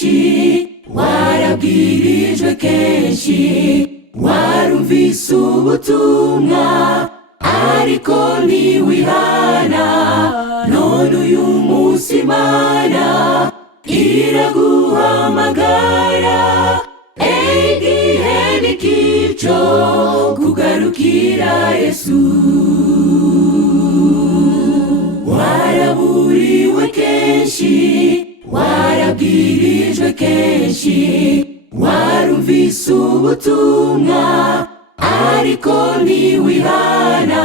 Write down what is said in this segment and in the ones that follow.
kenshi, warabwirijwe kenshi, warumvise ubutumwa ariko ntiwihana. None uyu munsi Imana iraguhamagara, igihe nikico kugarukira Yesu. Waraburiwe kenshi, warabwirijwe kenshi, warumvise ubutumwa ariko ntiwihana.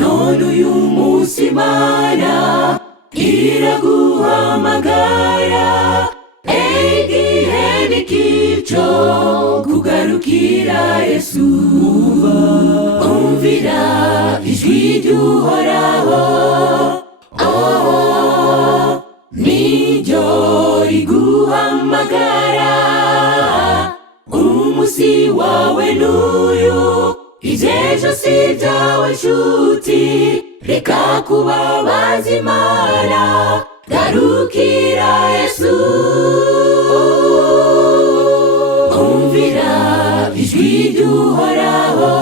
None uyu munsi Imana iraguhamagara, igihe nikico kugarukira Yesu. Umvira ijwi ry'Uhoraho, niryo riguhamagara. Umunsi wawe n'uyu, iby'ejo si ibyawe nshuti. Reka kubabaza Imana, garukira Yesu. Umvira ijwi ry'Uhoraho,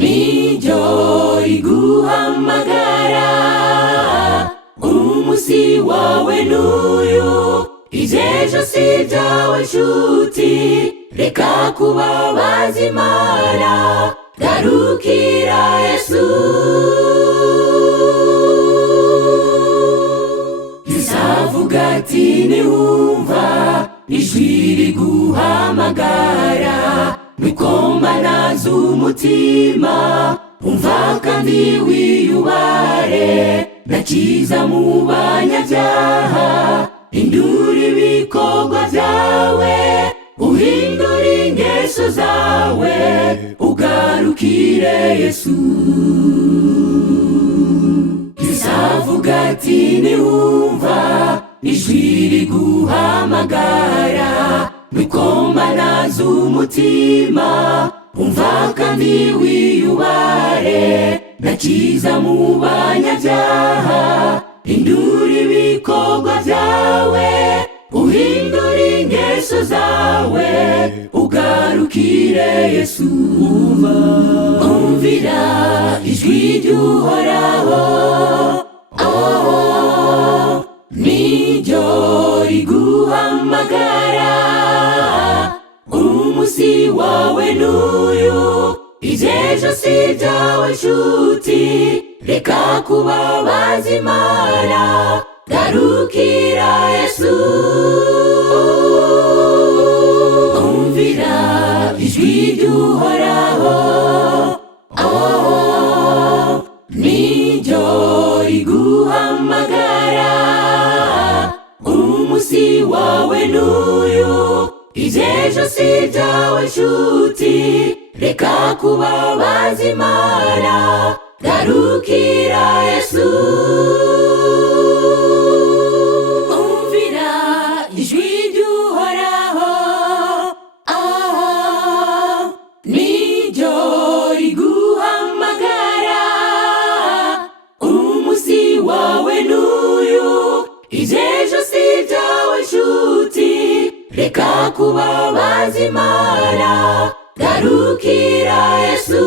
niryo riguhamagara. Umunsi wawe n'uyu, iby'ejo si ibyawe nshuti. Reka kubabaza Imana, garukira Yesu. Uzavuga ati niwumva ijwi riguhamagara, mwikombanaza umutima, umva kandi wiyubare. Nakiza mu banyabyaha, hindura ibikorwa byawe, uhindura ingeso zawe, ugarukire Yesu. Uzavuga ati niwumva ijwi riguhamagara, mwikombanaza umutima, umva kandi wiyubare. Nakiza mu banyabyaha, hindura ibikorwa byawe, uhindura ingeso zawe, ugarukire Yesu. Umvira ijwi ry'Uhoraho, niryo riguhamagara. Umunsi wawe n'uyu, iby'ejo si ibyawe nshuti. Reka kubabaza Imana, garukira Yesu. Umvira ijwi ry'Uhoraho, niryo riguhamagara. Umunsi wawe n'uyu, iby'ejo si ibyawe nshuti. Reka kubabaza Imana, garukira Yesu. Umvira ijwi ry'Uhoraho, niryo riguhamagara. Umunsi wawe n'uyu, iby'ejo si ibyawe nshuti. Reka kubabaza Imana, garukira Yesu.